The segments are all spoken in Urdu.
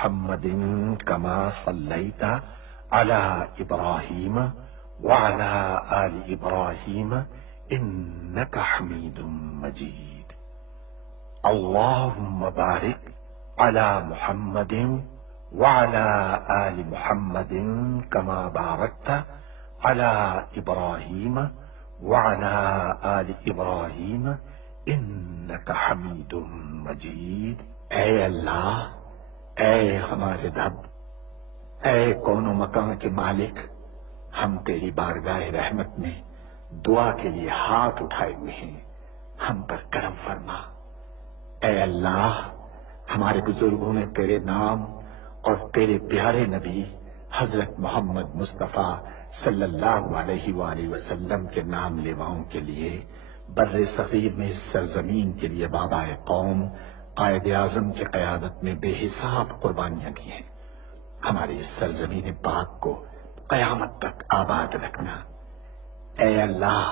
محمد كما صليت على إبراهيم وعلى آل إبراهيم إنك حميد مجيد. اللهم بارك على محمد وعلى آل محمد كما باركت على إبراهيم وعلى آل إبراهيم إنك حميد مجيد. اے اللہ، اے ہمارے رب، اے کون و مکان کے مالک، ہم تیری بارگاہ رحمت میں دعا کے لیے ہاتھ اٹھائے ہوئے ہیں، ہم پر کرم فرما۔ اے اللہ، ہمارے بزرگوں نے تیرے نام اور تیرے پیارے نبی حضرت محمد مصطفیٰ صلی اللہ علیہ وآلہ وسلم کے نام لیواؤں کے لیے بر صغیر میں اس سرزمین کے لیے بابا قوم قائد اعظم کی قیادت میں بے حساب قربانیاں دی ہیں۔ ہماری اس سرزمین پاک کو قیامت تک آباد رکھنا۔ اے اللہ،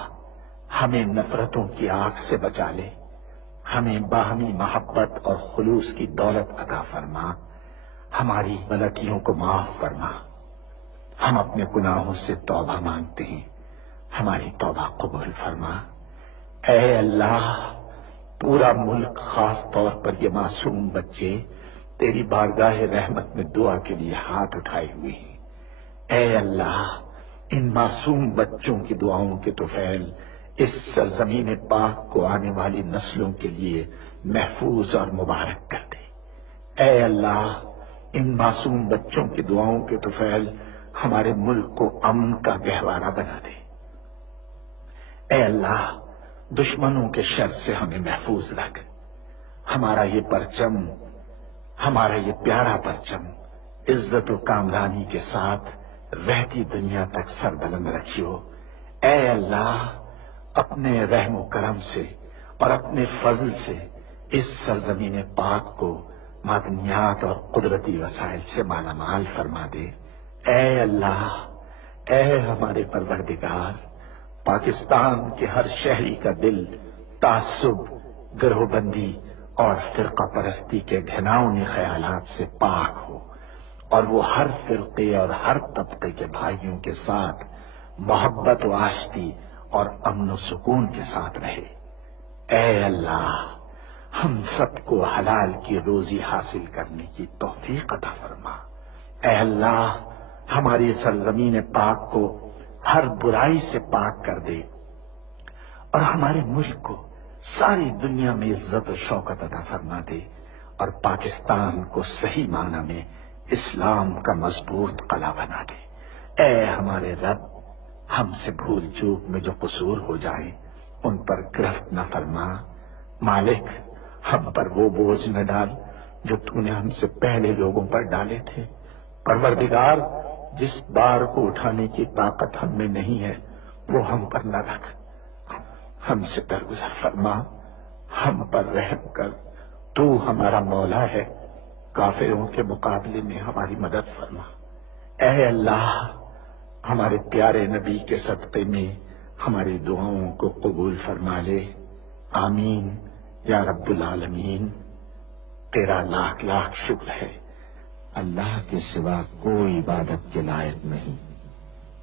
ہمیں نفرتوں کی آگ سے بچا لے، ہمیں باہمی محبت اور خلوص کی دولت عطا فرما، ہماری غلطیوں کو معاف فرما۔ ہم اپنے گناہوں سے توبہ مانگتے ہیں، ہماری توبہ قبول فرما۔ اے اللہ، پورا ملک، خاص طور پر یہ معصوم بچے تیری بارگاہ رحمت میں دعا کے لیے ہاتھ اٹھائے ہوئے ہیں۔ اے اللہ، ان معصوم بچوں کی دعاؤں کے طفیل اس سرزمین پاک کو آنے والی نسلوں کے لیے محفوظ اور مبارک کر دے۔ اے اللہ، ان معصوم بچوں کی دعاؤں کے طفیل ہمارے ملک کو امن کا گہوارہ بنا دے۔ اے اللہ، دشمنوں کے شر سے ہمیں محفوظ رکھ۔ ہمارا یہ پرچم، ہمارا یہ پیارا پرچم عزت و کامرانی کے ساتھ رہتی دنیا تک سربلند رکھیو۔ اے اللہ، اپنے رحم و کرم سے اور اپنے فضل سے اس سرزمین پاک کو معدنیات اور قدرتی وسائل سے مالا مال فرما دے۔ اے اللہ، اے ہمارے پروردگار، پاکستان کے ہر شہری کا دل تعصب، گروہ بندی اور فرقہ پرستی کے گھناؤنے خیالات سے پاک ہو، اور وہ ہر فرقے اور ہر طبقے کے بھائیوں کے ساتھ محبت و آشتی اور امن و سکون کے ساتھ رہے۔ اے اللہ، ہم سب کو حلال کی روزی حاصل کرنے کی توفیق عطا فرما۔ اے اللہ، ہماری سرزمین پاک کو ہر برائی سے پاک کر دے، اور ہمارے ملک کو ساری دنیا میں عزت و شوکت عطا فرما دے، اور پاکستان کو صحیح معنی میں اسلام کا مضبوط قلعہ بنا دے۔ اے ہمارے رب، ہم سے بھول چوک میں جو قصور ہو جائے ان پر گرفت نہ فرما۔ مالک، ہم پر وہ بوجھ نہ ڈال جو تو نے ہم سے پہلے لوگوں پر ڈالے تھے۔ پروردگار، جس بار کو اٹھانے کی طاقت ہم میں نہیں ہے وہ ہم پر نہ رکھ، ہم سے درگزر فرما، ہم پر رحم کر۔ تو ہمارا مولا ہے، کافروں کے مقابلے میں ہماری مدد فرما۔ اے اللہ، ہمارے پیارے نبی کے صدقے میں ہماری دعاؤں کو قبول فرما لے۔ آمین یا رب العالمین۔ تیرا لاکھ لاکھ شکر ہے، اللہ کے سوا کوئی عبادت کے لائق نہیں،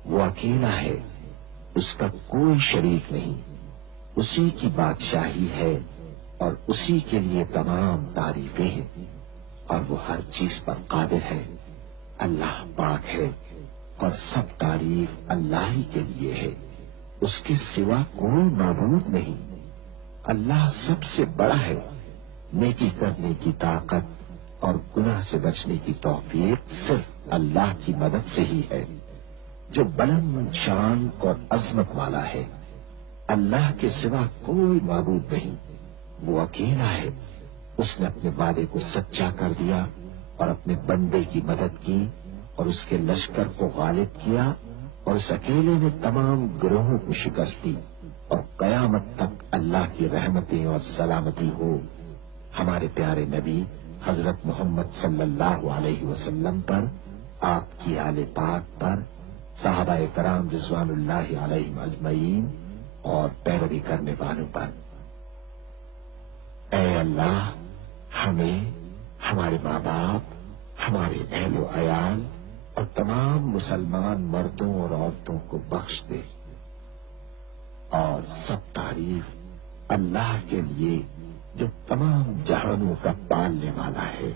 وہ اکیلا ہے، اس کا کوئی شریک نہیں، اسی کی بادشاہی ہے اور اسی کے لیے تمام تعریفیں ہیں، اور وہ ہر چیز پر قادر ہے۔ اللہ پاک ہے اور سب تعریف اللہ ہی کے لیے ہے، اس کے سوا کوئی معبود نہیں۔ اللہ سب سے بڑا ہے، نیکی کرنے کی طاقت اور گناہ سے بچنے کی توفیق صرف اللہ کی مدد سے ہی ہے، جو بلند شان اور عظمت والا ہے۔ اللہ کے سوا کوئی معبود نہیں، وہ اکیلا ہے، اس نے اپنے وعدے کو سچا کر دیا اور اپنے بندے کی مدد کی اور اس کے لشکر کو غالب کیا، اور اس اکیلے نے تمام گروہوں کو شکست دی، اور قیامت تک اللہ کی رحمتیں اور سلامتی ہو ہمارے پیارے نبی حضرت محمد صلی اللہ علیہ وسلم پر، آپ کی آل پاک پر، صحابہ کرام رضوان اللہ علیہم اجمعین اور پیروی کرنے والوں پر۔ اے اللہ، ہمیں، ہمارے ماں باپ، ہمارے اہل و عیال اور تمام مسلمان مردوں اور عورتوں کو بخش دے، اور سب تعریف اللہ کے لیے جو تمام جہانوں کا پالنے والا ہے۔